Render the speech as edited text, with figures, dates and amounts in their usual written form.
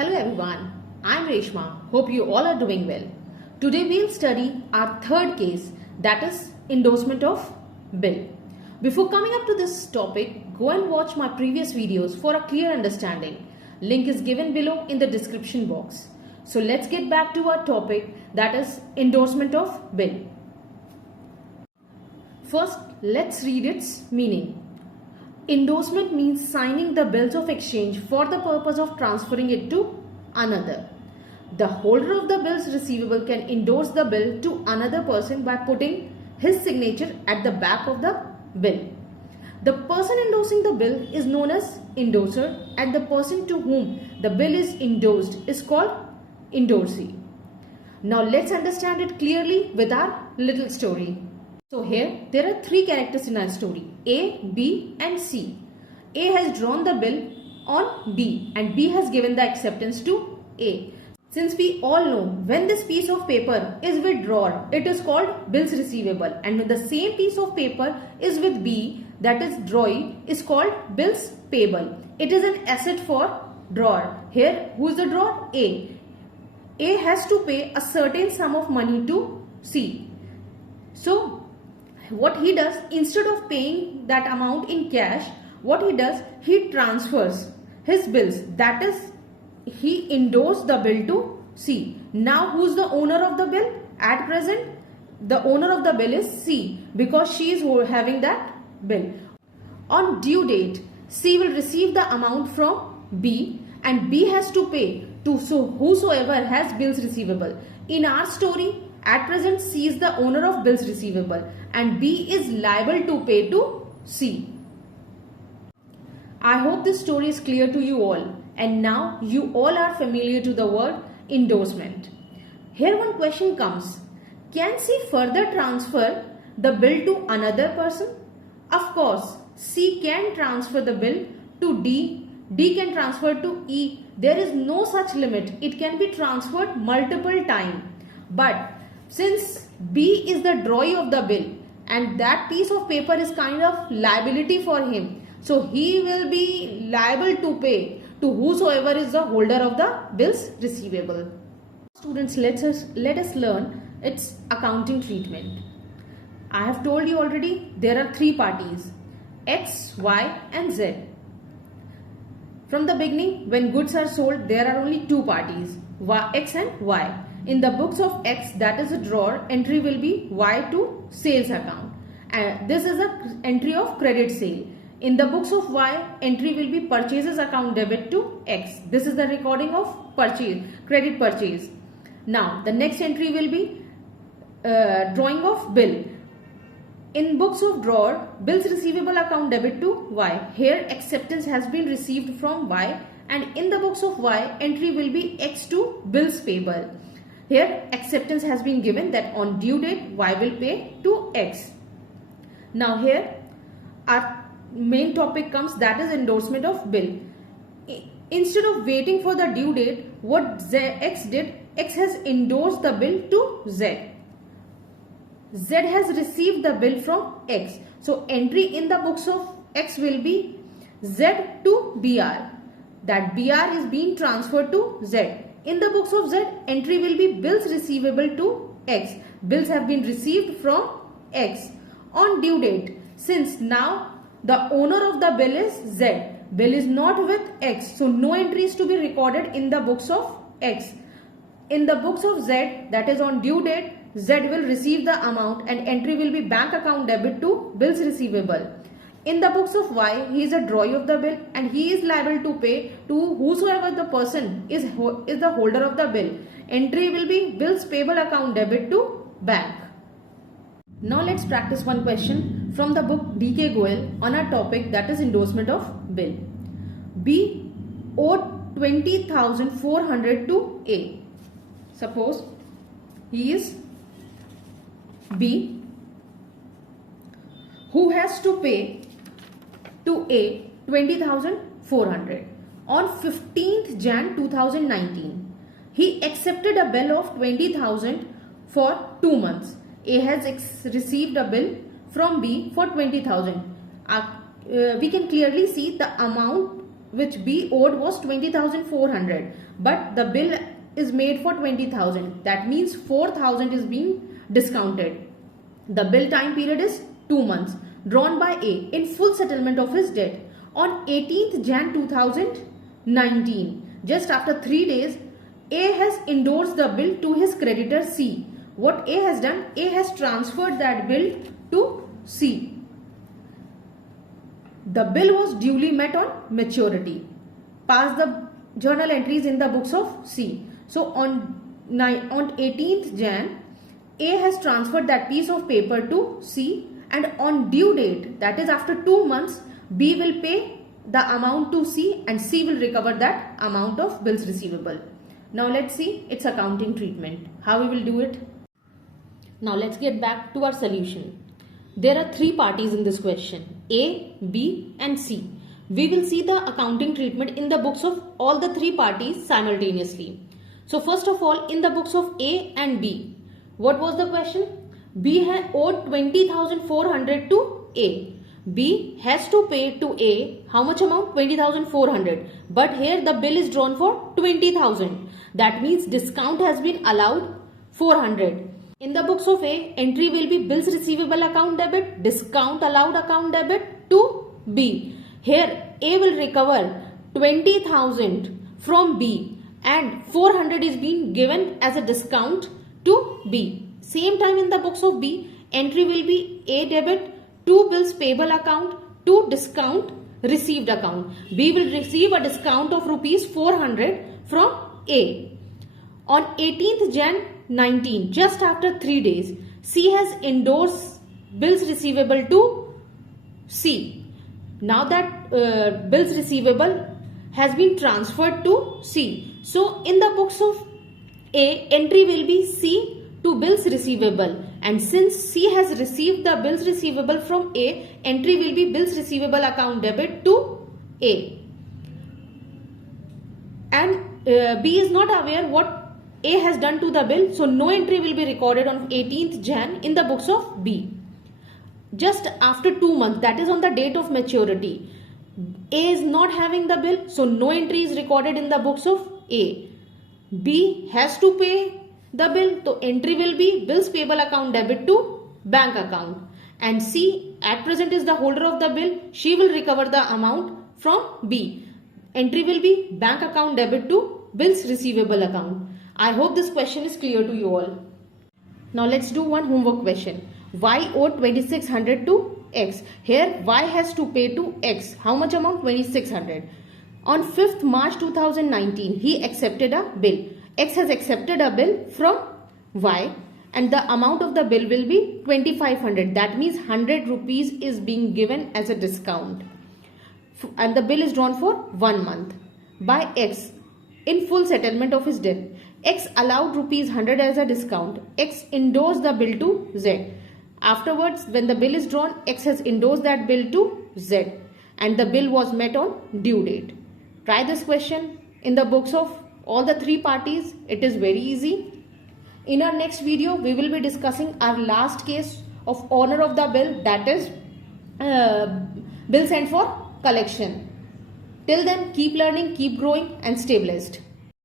Hello everyone, I'm Reshma. Hope you all are doing well. Today we'll study our third case, that is endorsement of bill. Before coming up to this topic, go and watch my previous videos for a clear understanding. Link is given below in the description box. So let's get back to our topic, that is endorsement of bill. First, let's read its meaning. Endorsement means signing the bills of exchange for the purpose of transferring it to another. The holder of the bills receivable can endorse the bill to another person by putting his signature at the back of the bill. The person endorsing the bill is known as endorser, and the person to whom the bill is endorsed is called endorsee. Now let's understand it clearly with our little story. So here there are three characters in our story, A, B and C. A has drawn the bill on B and B has given the acceptance to A. Since we all know when this piece of paper is withdrawn, it is called bills receivable, and when the same piece of paper is with B, that is drawee, is called bills payable. It is an asset for drawer. Here who is the drawer? A. A has to pay a certain sum of money to C. So what he does, instead of paying that amount in cash, what he does, he transfers his bills, that is he endorsed the bill to C. Now who is the owner of the bill? At present the owner of the bill is C, because she is having that bill. On due date, C will receive the amount from B and B has to pay to whosoever has bills receivable. In our story, at present C is the owner of bills receivable and B is liable to pay to C. I hope this story is clear to you all, and now you all are familiar to the word endorsement. Here one question comes, can C further transfer the bill to another person? Of course, C can transfer the bill to D, D can transfer to E. There is no such limit. It can be transferred multiple times. But since B is the drawee of the bill and that piece of paper is kind of liability for him, so he will be liable to pay to whosoever is the holder of the bills receivable. Students, let us learn its accounting treatment. I have told you already there are three parties, X, Y and Z. From the beginning, when goods are sold, there are only two parties, X and Y. In the books of X, that is a drawer, entry will be Y to sales account. And this is an entry of credit sale. In the books of Y, entry will be purchases account debit to X. This is the recording of purchase, credit purchase. Now, the next entry will be drawing of bill. In books of drawer, bills receivable account debit to Y. Here, acceptance has been received from Y, and in the books of Y, entry will be X to bills payable. Here acceptance has been given that on due date Y will pay to X. Now here our main topic comes, that is endorsement of bill. Instead of waiting for the due date, what X did, X has endorsed the bill to Z. Z has received the bill from X. So entry in the books of X will be Z to BR. That BR is being transferred to Z. In the books of Z, entry will be bills receivable to X. Bills have been received from X on due date. Since now the owner of the bill is Z, bill is not with X, so no entry is to be recorded in the books of X. In the books of Z, that is on due date, Z will receive the amount and entry will be bank account debit to bills receivable. In the books of Y, he is a drawee of the bill and he is liable to pay to whosoever the person is the holder of the bill. Entry will be bills payable account debit to bank. Now let's practice one question from the book D.K. Goel on our topic, that is endorsement of bill. B owed 20,400 to A. Suppose he is B who has to pay to A 20,400 on 15th Jan 2019. He accepted a bill of 20,000 for 2 months. A has received a bill from B for 20,000. We can clearly see the amount which B owed was 20,400, but the bill is made for 20,000. That means 4,000 is being discounted. The bill time period is 2 months, drawn by A in full settlement of his debt on 18th Jan 2019. Just after 3 days, A has endorsed the bill to his creditor C. What A has done? A has transferred that bill to C. The bill was duly met on maturity. Pass the journal entries in the books of C. So on 18th Jan, A has transferred that piece of paper to C, and on due date, that is after 2 months, B will pay the amount to C and C will recover that amount of bills receivable. Now let's see its accounting treatment. How we will do it? Now let's get back to our solution. There are 3 parties in this question, A, B and C. We will see the accounting treatment in the books of all the 3 parties simultaneously. So first of all, in the books of A and B, what was the question? B had owed 20,400 to A. B has to pay to A how much amount? 20,400. But here the bill is drawn for 20,000. That means discount has been allowed 400. In the books of A, entry will be bills receivable account debit, discount allowed account debit to B. Here A will recover 20,000 from B and 400 is being given as a discount to B. Same time in the books of B, entry will be A debit, to bills payable account, to discount received account. B will receive a discount of rupees 400 from A. On 18th Jan 19, just after 3 days, C has endorsed bills receivable to C. Now that bills receivable has been transferred to C. So in the books of A, entry will be C to bills receivable, and since C has received the bills receivable from A, entry will be bills receivable account debit to A. And B is not aware what A has done to the bill, so no entry will be recorded on 18th Jan in the books of B. Just after 2 months, that is on the date of maturity, A is not having the bill, so no entry is recorded in the books of A. B has to pay the bill, so entry will be bills payable account debit to bank account. And C at present is the holder of the bill, she will recover the amount from B. Entry will be bank account debit to bills receivable account. I hope this question is clear to you all. Now let's do one homework question. Y owed 2600 to X. Here Y has to pay to X. How much amount? 2600. On 5th March 2019, he accepted a bill. X has accepted a bill from Y and the amount of the bill will be 2500. That means 100 rupees is being given as a discount. And the bill is drawn for 1 month by X in full settlement of his debt. X allowed rupees 100 as a discount. X endorsed the bill to Z. Afterwards, when the bill is drawn, X has endorsed that bill to Z and the bill was met on due date. Try this question in the books of all the 3 parties. It is very easy. In our next video, we will be discussing our last case of owner of the bill, that is bill sent for collection. Till then, keep learning, keep growing and stay blessed.